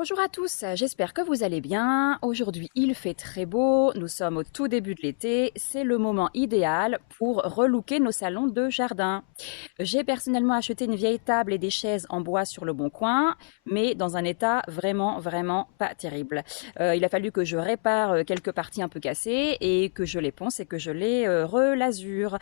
Bonjour à tous, j'espère que vous allez bien. Aujourd'hui, il fait très beau, nous sommes au tout début de l'été, c'est le moment idéal pour relooker nos salons de jardin. J'ai personnellement acheté une vieille table et des chaises en bois sur le bon coin, mais dans un état vraiment pas terrible. Il a fallu que je répare quelques parties un peu cassées et que je les ponce et que je les relasure.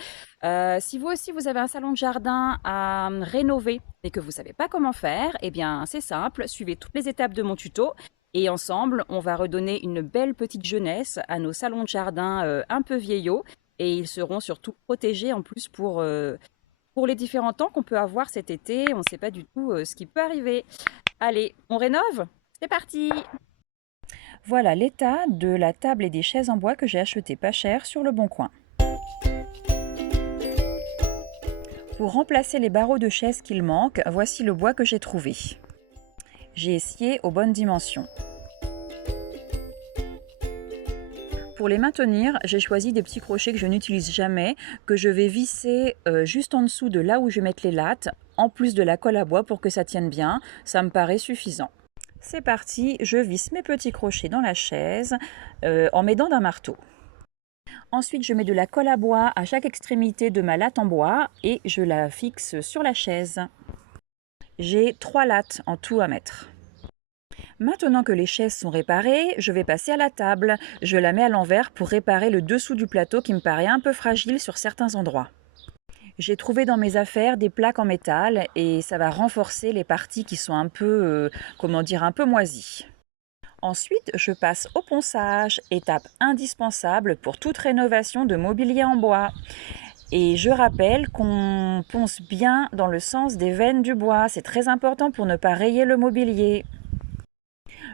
Si vous aussi vous avez un salon de jardin à rénover et que vous ne savez pas comment faire, eh bien c'est simple, suivez toutes les étapes de mon tuto et ensemble on va redonner une belle petite jeunesse à nos salons de jardin un peu vieillots et ils seront surtout protégés en plus pour les différents temps qu'on peut avoir cet été. On ne sait pas du tout ce qui peut arriver. Allez, on rénove? C'est parti! Voilà l'état de la table et des chaises en bois que j'ai acheté pas cher sur le Bon Coin. Pour remplacer les barreaux de chaise qu'il manque, voici le bois que j'ai trouvé. J'ai scié aux bonnes dimensions. Pour les maintenir, j'ai choisi des petits crochets que je n'utilise jamais, que je vais visser juste en dessous de là où je vais mettre les lattes, en plus de la colle à bois pour que ça tienne bien. Ça me paraît suffisant. C'est parti, je visse mes petits crochets dans la chaise en m'aidant d'un marteau. Ensuite, je mets de la colle à bois à chaque extrémité de ma latte en bois et je la fixe sur la chaise. J'ai 3 lattes en tout à mettre. Maintenant que les chaises sont réparées, je vais passer à la table. Je la mets à l'envers pour réparer le dessous du plateau qui me paraît un peu fragile sur certains endroits. J'ai trouvé dans mes affaires des plaques en métal et ça va renforcer les parties qui sont un peu, un peu moisies. Ensuite, je passe au ponçage, étape indispensable pour toute rénovation de mobilier en bois. Et je rappelle qu'on ponce bien dans le sens des veines du bois, c'est très important pour ne pas rayer le mobilier.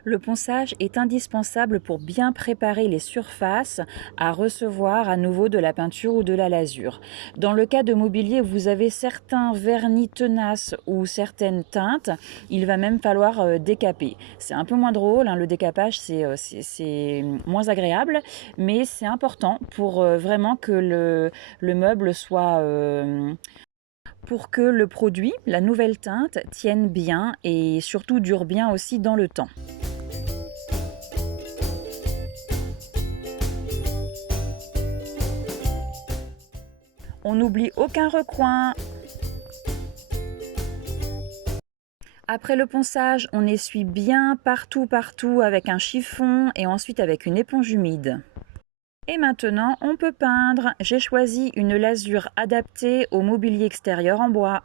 Le ponçage est indispensable pour bien préparer les surfaces à recevoir à nouveau de la peinture ou de la lasure. Dans le cas de mobilier, vous avez certains vernis tenaces ou certaines teintes, il va même falloir décaper. C'est un peu moins drôle, hein, le décapage c'est moins agréable, mais c'est important pour vraiment que le meuble soit... pour que le produit, la nouvelle teinte, tienne bien et surtout dure bien aussi dans le temps. On n'oublie aucun recoin. Après le ponçage, on essuie bien partout avec un chiffon et ensuite avec une éponge humide. Et maintenant, on peut peindre. J'ai choisi une lasure adaptée au mobilier extérieur en bois.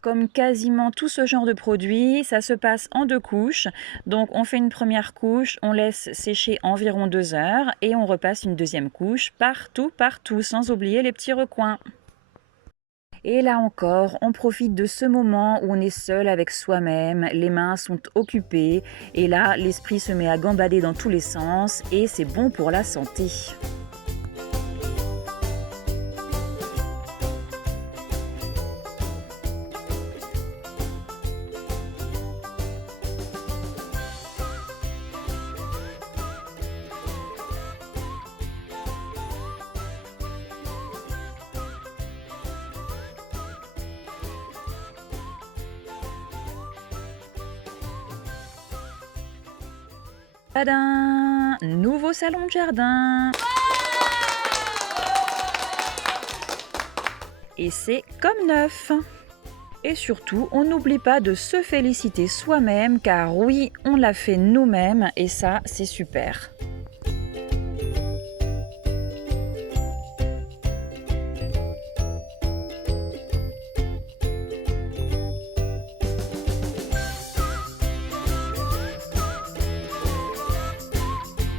Comme quasiment tout ce genre de produit, ça se passe en 2 couches. Donc on fait une première couche, on laisse sécher environ 2 heures et on repasse une deuxième couche partout, sans oublier les petits recoins. Et là encore, on profite de ce moment où on est seul avec soi-même, les mains sont occupées et là, l'esprit se met à gambader dans tous les sens et c'est bon pour la santé. Tadam! Nouveau salon de jardin! Et c'est comme neuf! Et surtout, on n'oublie pas de se féliciter soi-même car oui, on l'a fait nous-mêmes et ça, c'est super.